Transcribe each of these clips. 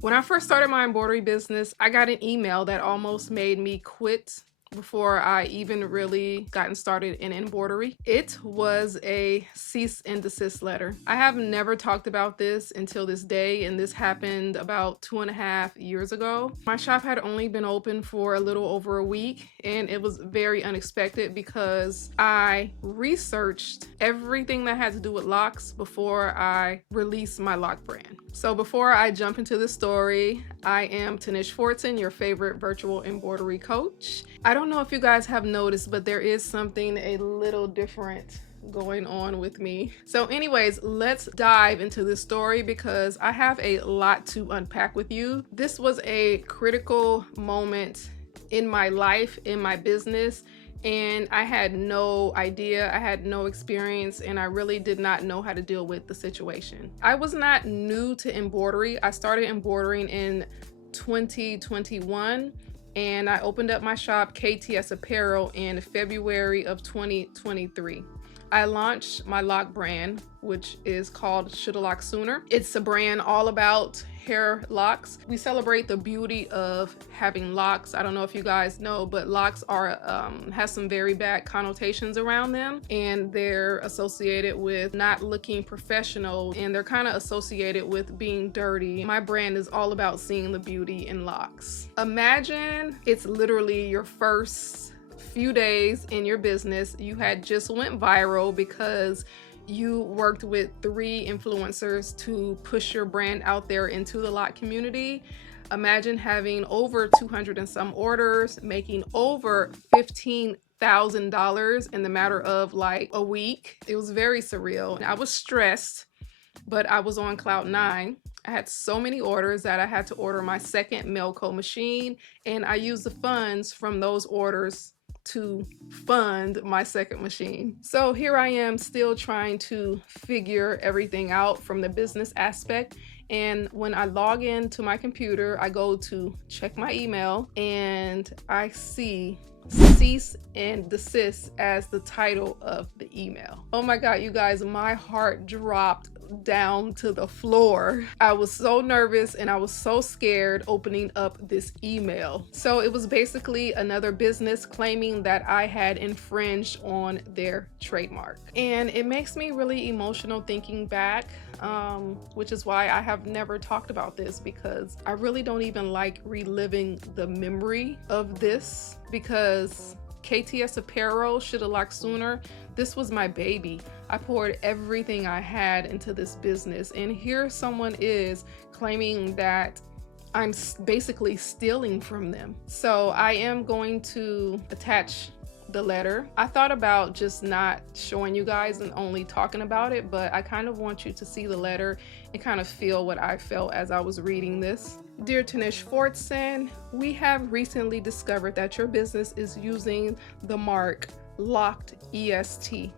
When I first started my embroidery business, I got an email that almost made me quit before I even really gotten started in embroidery. It was a cease and desist letter. I have never talked about this until this day, and this happened about 2.5 years ago. My shop had only been open for a little over a week, and it was very unexpected because I researched everything that had to do with locks before I released my lock brand. So before I jump into the story, I am Tanish Fortson, your favorite virtual embroidery coach. I don't know if you guys have noticed, but there is something a little different going on with me. So anyways, let's dive into this story because I have a lot to unpack with you. This was a critical moment in my life, in my business, and I had no idea, I had no experience, and I really did not know how to deal with the situation. I was not new to embroidery. I started embroidering in 2021, and I opened up my shop, KTS Apparel, in February of 2023. I launched my lock brand, which is called Shoulda Locked Sooner. It's a brand all about hair locks. We celebrate the beauty of having locks. I don't know if you guys know, but locks are has some very bad connotations around them, and they're associated with not looking professional, and they're kind of associated with being dirty. My brand is all about seeing the beauty in locks. Imagine it's literally your first few days in your business. You had just went viral because you worked with 3 influencers to push your brand out there into the lock community. Imagine having over 200 and some orders, making over $15,000 in the matter of like a week. It was very surreal. I was stressed, but I was on cloud 9. I had so many orders that I had to order my second Melco machine, and I used the funds from those orders to fund my second machine. So here I am still trying to figure everything out from the business aspect. And when I log into my computer, I go to check my email and I see cease and desist as the title of the email. Oh my God, you guys, my heart dropped down to the floor. I was so nervous and I was so scared opening up this email. So it was basically another business claiming that I had infringed on their trademark. And it makes me really emotional thinking back, which is why I have never talked about this, because I really don't even like reliving the memory of this, because KTS Apparel, Shoulda Locked Sooner, this was my baby. I poured everything I had into this business, and here someone is claiming that I'm basically stealing from them. So I am going to attach the letter. I thought about just not showing you guys and only talking about it, but I kind of want you to see the letter and kind of feel what I felt as I was reading this. Dear Tanish Fortson, we have recently discovered that your business is using the mark Locked EST,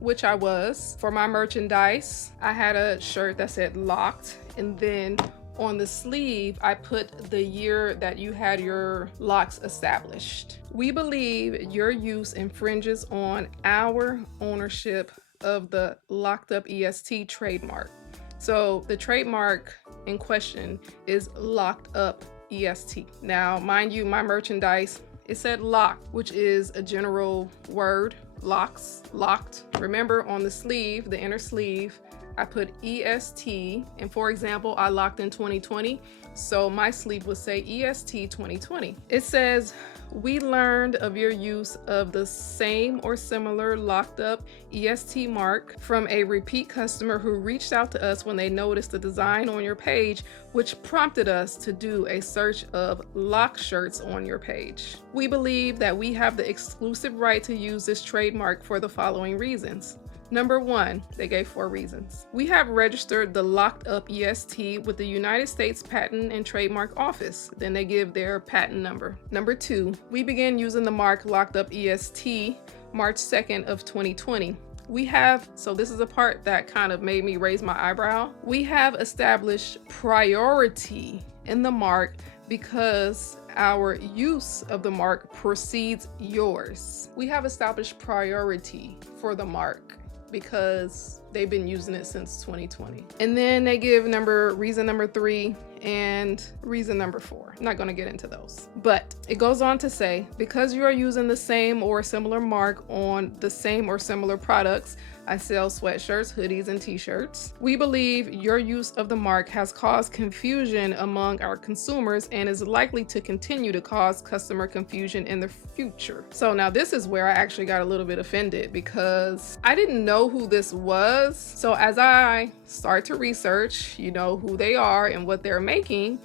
which I was. For my merchandise, I had a shirt that said Locked, and then on the sleeve, I put the year that you had your locks established. We believe your use infringes on our ownership of the Locked Up EST trademark. So the trademark in question is Locked Up EST. Now, mind you, my merchandise, it said locked, which is a general word. Locks, locked. Remember, on the sleeve, the inner sleeve, I put EST, and for example, I locked in 2020, so my sleeve would say EST 2020. It says, we learned of your use of the same or similar Locked Up EST mark from a repeat customer who reached out to us when they noticed the design on your page, which prompted us to do a search of lock shirts on your page. We believe that we have the exclusive right to use this trademark for the following reasons. Number 1, they gave 4 reasons. We have registered the Locked Up EST with the United States Patent and Trademark Office. Then they give their patent number. Number 2, we began using the mark Locked Up EST March 2nd of 2020. We have, so this is a part that kind of made me raise my eyebrow. We have established priority in the mark because our use of the mark precedes yours. We have established priority for the mark because they've been using it since 2020. And then they give reason number 3, and reason number 4. I'm not going to get into those. But it goes on to say, because you are using the same or similar mark on the same or similar products, I sell sweatshirts, hoodies, and t-shirts. We believe your use of the mark has caused confusion among our consumers and is likely to continue to cause customer confusion in the future. So now this is where I actually got a little bit offended because I didn't know who this was. So as I start to research, who they are and what they're making,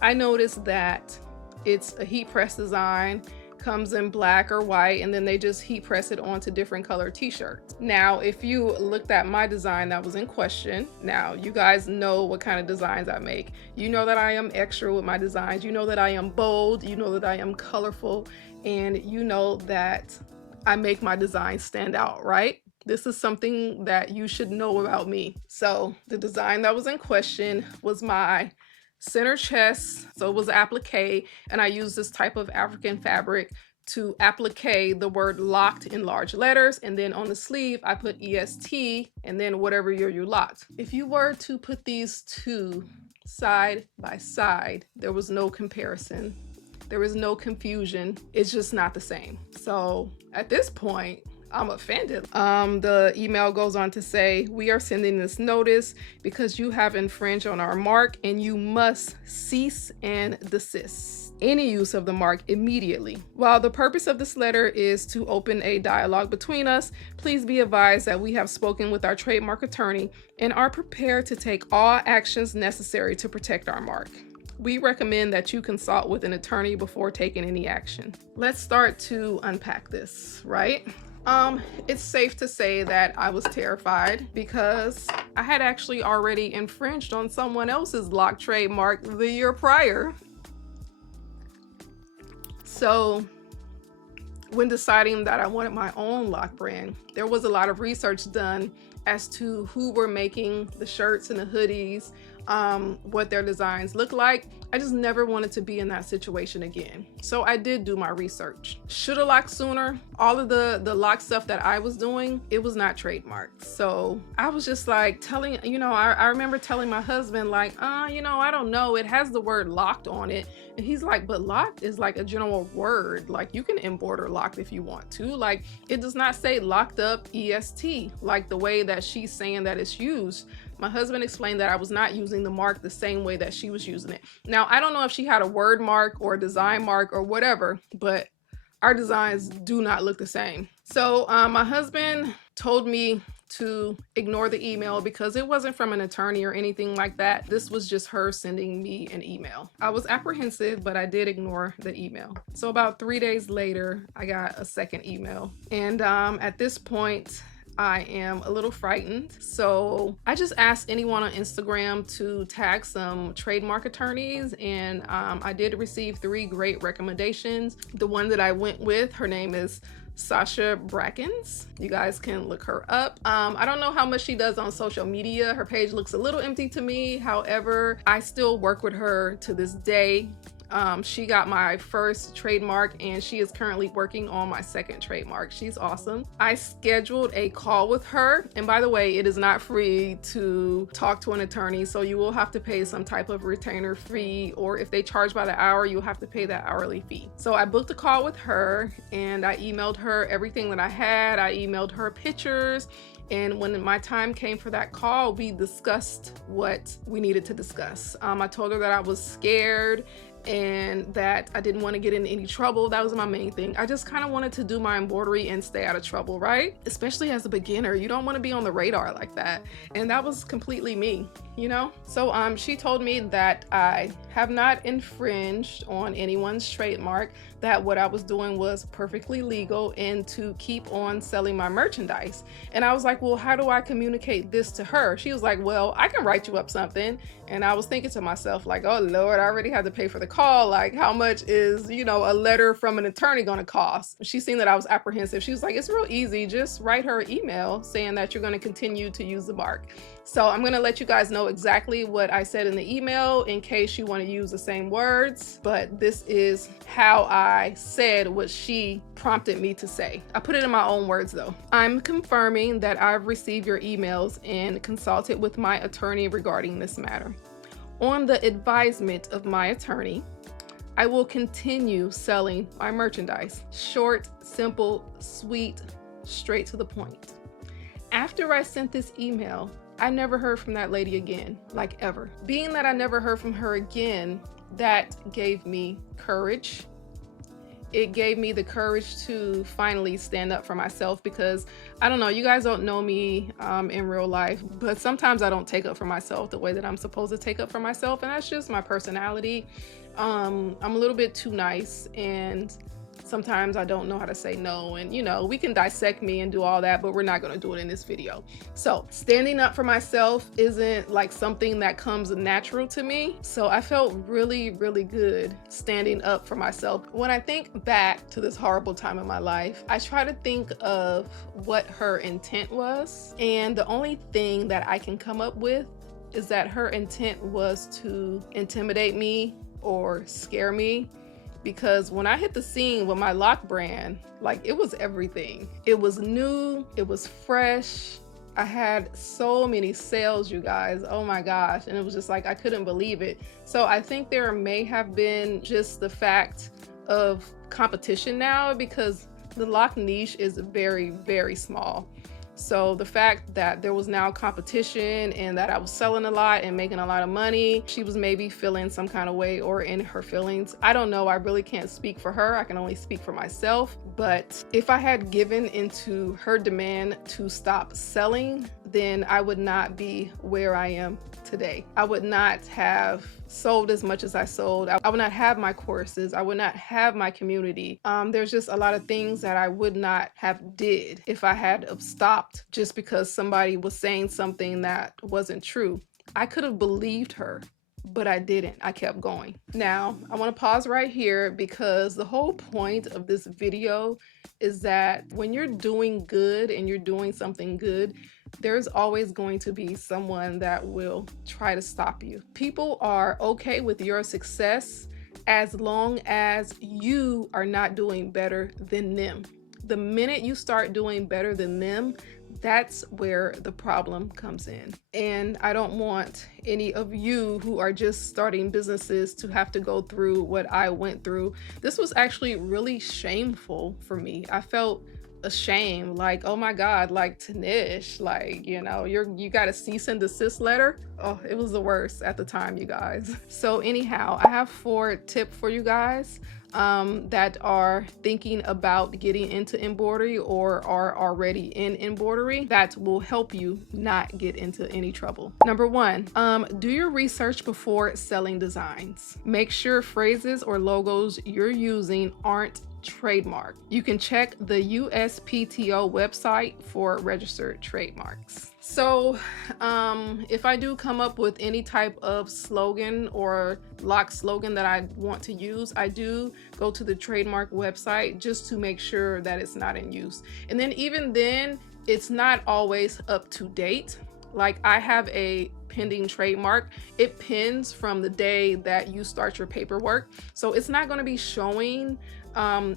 I noticed that it's a heat press design, comes in black or white, and then they just heat press it onto different color t-shirts. Now, if you looked at my design that was in question, now you guys know what kind of designs I make. You know that I am extra with my designs. You know that I am bold. You know that I am colorful, and you know that I make my designs stand out, right? This is something that you should know about me. So the design that was in question was my center chest, so it was applique, and I used this type of African fabric to applique the word locked in large letters, and then on the sleeve I put EST and then whatever year you locked. If you were to put these two side by side, there was no comparison, there was no confusion, it's just not the same. So at this point I'm offended. The email goes on to say, we are sending this notice because you have infringed on our mark and you must cease and desist any use of the mark immediately. While the purpose of this letter is to open a dialogue between us, please be advised that we have spoken with our trademark attorney and are prepared to take all actions necessary to protect our mark. We recommend that you consult with an attorney before taking any action. Let's start to unpack this, right? It's safe to say that I was terrified because I had actually already infringed on someone else's lock trademark the year prior. So when deciding that I wanted my own lock brand, there was a lot of research done as to who were making the shirts and the hoodies, what their designs look like. I just never wanted to be in that situation again. So I did do my research. Should have locked sooner. All of the lock stuff that I was doing, it was not trademarked. So I was just like telling, I remember telling my husband like, I don't know, it has the word locked on it. And he's like, but locked is like a general word. Like you can embroider locked if you want to. Like it does not say locked up EST, like the way that she's saying that it's used. My husband explained that I was not using the mark the same way that she was using it. Now, I don't know if she had a word mark or a design mark or whatever, but our designs do not look the same. So my husband told me to ignore the email because it wasn't from an attorney or anything like that. This was just her sending me an email. I was apprehensive, but I did ignore the email. So about 3 days later, I got a second email. And at this point, I am a little frightened. So I just asked anyone on Instagram to tag some trademark attorneys, and I did receive 3 great recommendations. The one that I went with, her name is Sasha Brackens. You guys can look her up. I don't know how much she does on social media. Her page looks a little empty to me. However, I still work with her to this day. She got my first trademark and she is currently working on my second trademark. She's awesome. I scheduled a call with her, and by the way, it is not free to talk to an attorney, so you will have to pay some type of retainer fee, or if they charge by the hour, you'll have to pay that hourly fee. So I booked a call with her and I emailed her everything that I had. I emailed her pictures. And when my time came for that call, we discussed what we needed to discuss. I told her that I was scared and that I didn't want to get in any trouble. That was my main thing. I just kind of wanted to do my embroidery and stay out of trouble, right? Especially as a beginner, you don't want to be on the radar like that. And that was completely me, So she told me that I have not infringed on anyone's trademark, that what I was doing was perfectly legal, and to keep on selling my merchandise. And I was like, well, how do I communicate this to her? She was like, well, I can write you up something. And I was thinking to myself, like, oh Lord, I already had to pay for the call. Like, how much is, a letter from an attorney gonna cost? She seen that I was apprehensive. She was like, it's real easy. Just write her an email saying that you're gonna continue to use the mark. So I'm gonna let you guys know exactly what I said in the email in case you wanna use the same words, but this is how I said what she prompted me to say. I put it in my own words though. I'm confirming that I've received your emails and consulted with my attorney regarding this matter. On the advisement of my attorney, I will continue selling my merchandise. Short, simple, sweet, straight to the point. After I sent this email, I never heard from that lady again, like ever. Being that I never heard from her again, that gave me courage. It gave me the courage to finally stand up for myself, because I don't know, you guys don't know me in real life, but sometimes I don't take up for myself the way that I'm supposed to take up for myself, and that's just my personality. I'm a little bit too nice, and sometimes I don't know how to say no, and you know, we can dissect me and do all that, but we're not going to do it in this video. So standing up for myself isn't like something that comes natural to me. So I felt really, really good standing up for myself. When I think back to this horrible time in my life, I try to think of what her intent was. And the only thing that I can come up with is that her intent was to intimidate me or scare me. Because when I hit the scene with my lock brand, like, it was everything. It was new, it was fresh. I had so many sales, you guys, oh my gosh. And it was just like, I couldn't believe it. So I think there may have been just the fact of competition now, because the lock niche is very, very small. So the fact that there was now competition and that I was selling a lot and making a lot of money, she was maybe feeling some kind of way or in her feelings. I don't know. I really can't speak for her. I can only speak for myself. But if I had given into her demand to stop selling, then I would not be where I am today. I would not have sold as much as I sold. I would not have my courses. I would not have my community. There's just a lot of things that I would not have did if I had stopped just because somebody was saying something that wasn't true. I could have believed her, but I didn't. I kept going. Now, I want to pause right here, because the whole point of this video is that when you're doing good and you're doing something good, there's always going to be someone that will try to stop you. People are okay with your success as long as you are not doing better than them. The minute you start doing better than them, that's where the problem comes in. And I don't want any of you who are just starting businesses to have to go through what I went through. This was actually really shameful for me. I felt ashamed, like, oh my God, like, Tanish, like, you know, you got a cease and desist letter. Oh, it was the worst at the time, you guys. So anyhow, I have 4 tips for you guys that are thinking about getting into embroidery or are already in embroidery that will help you not get into any trouble. Number 1, do your research before selling designs. Make sure phrases or logos you're using aren't trademark. You can check the USPTO website for registered trademarks. So if I do come up with any type of slogan or lock slogan that I want to use, I do go to the trademark website just to make sure that it's not in use. And then even then, it's not always up to date. Like, I have a pending trademark. It pins from the day that you start your paperwork. So it's not going to be showing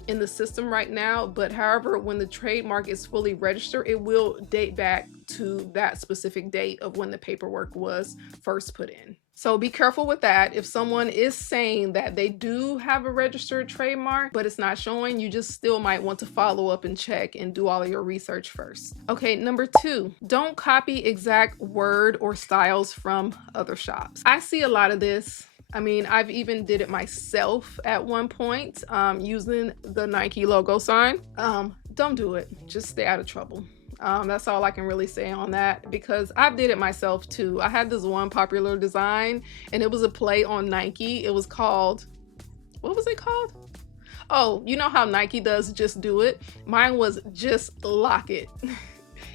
in the system right now, but however, when the trademark is fully registered, it will date back to that specific date of when the paperwork was first put in. So be careful with that. If someone is saying that they do have a registered trademark, but it's not showing, you just still might want to follow up and check and do all of your research first. Okay, number 2, don't copy exact word or styles from other shops. I see a lot of this. I mean, I've even did it myself at one point using the Nike logo sign. Don't do it. Just stay out of trouble. That's all I can really say on that, because I did it myself too. I had this one popular design and it was a play on Nike. It was called, what was it called? Oh, you know how Nike does Just Do It? Mine was Just Lock It.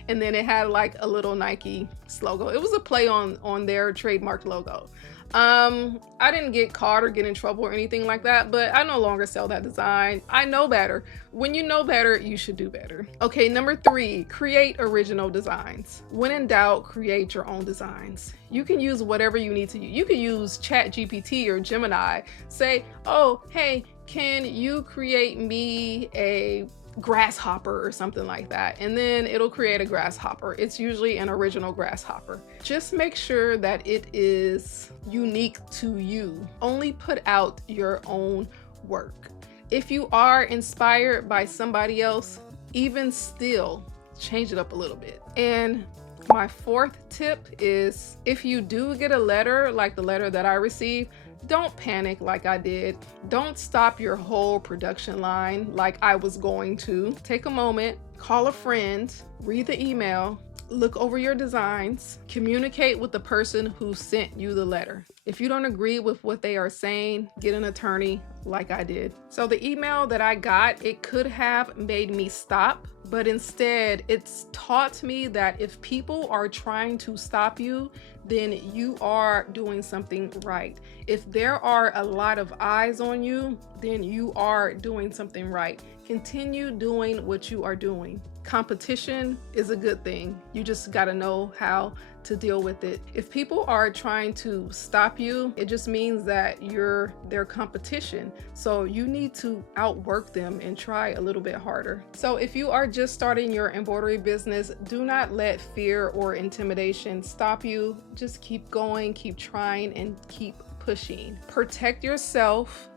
And then it had like a little Nike logo. It was a play on their trademark logo. I didn't get caught or get in trouble or anything like that, but I no longer sell that design. I know better. When you know better, you should do better. Okay, number 3, create original designs. When in doubt, create your own designs. You can use whatever you need to use. You can use ChatGPT or Gemini. Say, oh, hey, can you create me a grasshopper or something like that, and then it'll create a grasshopper. It's usually an original grasshopper. Just make sure that it is unique to you. Only put out your own work. If you are inspired by somebody else, even still, change it up a little bit. And my fourth tip is, if you do get a letter like the letter that I received, don't panic like I did. Don't stop your whole production line like I was going to. Take a moment, call a friend, read the email, look over your designs, communicate with the person who sent you the letter. If you don't agree with what they are saying, get an attorney like I did. So the email that I got, it could have made me stop, but instead it's taught me that if people are trying to stop you, then you are doing something right. If there are a lot of eyes on you, then you are doing something right. Continue doing what you are doing. Competition is a good thing. You just got to know how to deal with it. If people are trying to stop you, it just means that you're their competition. So you need to outwork them and try a little bit harder. So if you are just starting your embroidery business, do not let fear or intimidation stop you. Just keep going, keep trying, and keep pushing. Protect yourself.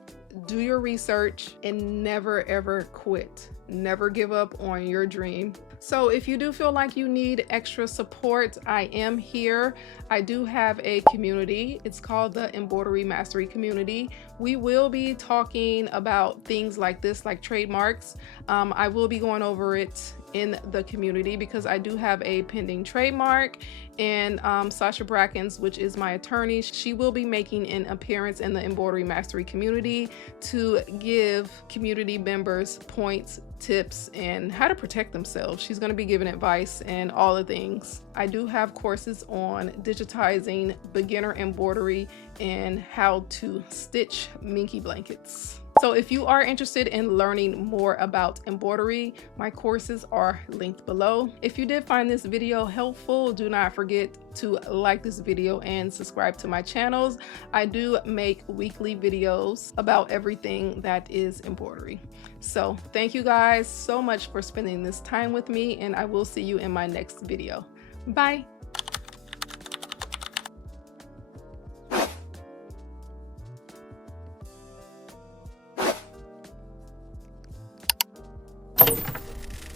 Do your research and never ever quit. Never give up on your dream. So if you do feel like you need extra support, I am here. I do have a community. It's called the Embroidery Mastery Community. We will be talking about things like this, like trademarks. I will be going over it in the community because I do have a pending trademark, and Sasha Brackens, which is my attorney, she will be making an appearance in the Embroidery Mastery Community to give community members points, tips, and how to protect themselves. She's going to be giving advice and all the things. I do have courses on digitizing beginner embroidery and how to stitch minky blankets. So if you are interested in learning more about embroidery, my courses are linked below. If you did find this video helpful, do not forget to like this video and subscribe to my channels. I do make weekly videos about everything that is embroidery. So thank you guys so much for spending this time with me, and I will see you in my next video. Bye.